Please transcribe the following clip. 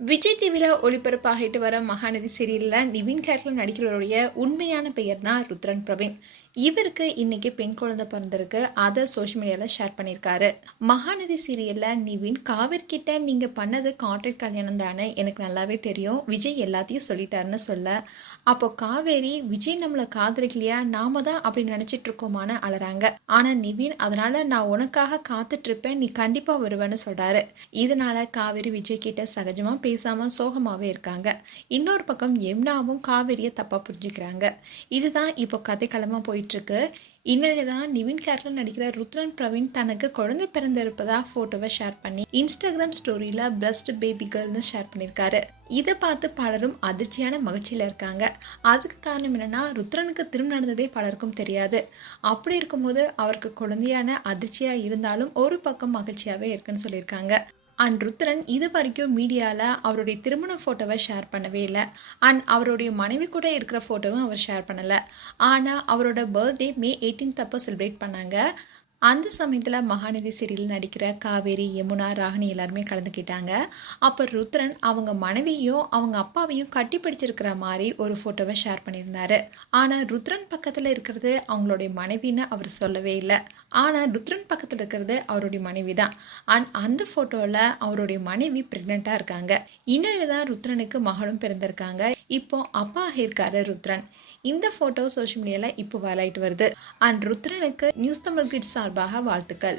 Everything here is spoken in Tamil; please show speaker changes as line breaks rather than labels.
விஜய் டிவியில் ஒளிபரப்பாகிட்டு வர மகாநதி சீரியலில் நிவின் கேரக்டர் நடிக்கிறவருடைய உண்மையான பெயர் தான் ருத்ரன் பிரவீன். இவருக்கு இன்னைக்கு பெண் குழந்தை பிறந்திருக்கு. அதை சோஷியல் மீடியாவில் ஷேர் பண்ணியிருக்காரு. மகாநதி சீரியலில் நிவின் காவிரி கிட்ட நீங்கள் பண்ணது கான்ட்ராக்ட் கல்யாணம் தானே? எனக்கு நல்லாவே தெரியும். விஜய் எல்லாத்தையும் சொல்லிட்டாருன்னு சொல்ல. அப்போ காவேரி விஜய் நம்மளை காதலிக்கலையா? நாம தான் அப்படி நினச்சிட்டு இருக்கோமான அலறாங்க. ஆனால் நிவின் அதனால நான் உனக்காக காத்துட்டு இருப்பேன் நீ கண்டிப்பாக வருவேன்னு சொல்றாரு. இதனால காவேரி விஜய் கிட்ட சகஜமாக பேசாமல் சோகமாகவே இருக்காங்க. இன்னொரு பக்கம் எம்னாவும் காவேரியை தப்பாக புரிஞ்சுக்கிறாங்க. இதுதான் இப்போ கதைக்களமாக போயிட்டு போயிட்டுருக்கு. இன்னொரு தான் நிவின் கேரளா நடிக்கிற ருத்ரன் பிரவீன் தனக்கு குழந்தை பிறந்திருப்பதா ஃபோட்டோவை ஷேர் பண்ணி இன்ஸ்டாகிராம் ஸ்டோரியில பிளஸ்ட் பேபி கேர்ள்னு ஷேர் பண்ணியிருக்காரு இதை பார்த்து பலரும் அதிர்ச்சியான மகிழ்ச்சியில் இருக்காங்க. அதுக்கு காரணம் என்னன்னா ருத்ரனுக்கு திரும்ப நடந்ததே பலருக்கும் தெரியாது. அப்படி இருக்கும்போது அவருக்கு குழந்தையான அதிர்ச்சியா இருந்தாலும் ஒரு பக்கம் மகிழ்ச்சியாவே இருக்குன்னு சொல்லியிருக்காங்க. அண்ட் ருத்ரன் இது வரைக்கும் மீடியாவில் அவருடைய திருமண ஃபோட்டோவை ஷேர் பண்ணவே இல்லை. அண்ட் அவருடைய மனைவி கூட இருக்கிற ஃபோட்டோவும் அவர் ஷேர் பண்ணலை. ஆனால் அவரோட பர்த்டே மே 18th அப்போ செலிப்ரேட் பண்ணாங்க. அந்த சமயத்தில் மகாநதி சீரியல் நடிக்கிற காவேரி யமுனா ராகினி எல்லாருமே கலந்துக்கிட்டாங்க. அப்போ ருத்ரன் அவங்க மனைவியும் அவங்க அப்பாவையும் கட்டி பிடிச்சிருக்கிற மாதிரி ஒரு ஃபோட்டோவை ஷேர் பண்ணியிருந்தாரு. ஆனால் ருத்ரன் பக்கத்தில் இருக்கிறது அவங்களுடைய மனைவின்னு அவர் சொல்லவே இல்லை. ஆனால் ருத்ரன் பக்கத்தில் இருக்கிறது அவருடைய மனைவி தான் அண்ட் அந்த ஃபோட்டோவில் அவருடைய மனைவி ப்ரெக்னெண்ட்டாக இருக்காங்க. இன்னொரு தான் ருத்ரனுக்கு மகளும் பிறந்திருக்காங்க. இப்போ அப்பா இருக்காரு ருத்ரன். இந்த ஃபோட்டோ சோஷியல் மீடியாவில் இப்போ வைரலாயிட்டு வருது. அண்ட் ருத்ரனுக்கு நியூஸ் தமிழ் கிட்ஸ் சார்பாக வாழ்த்துக்கள்.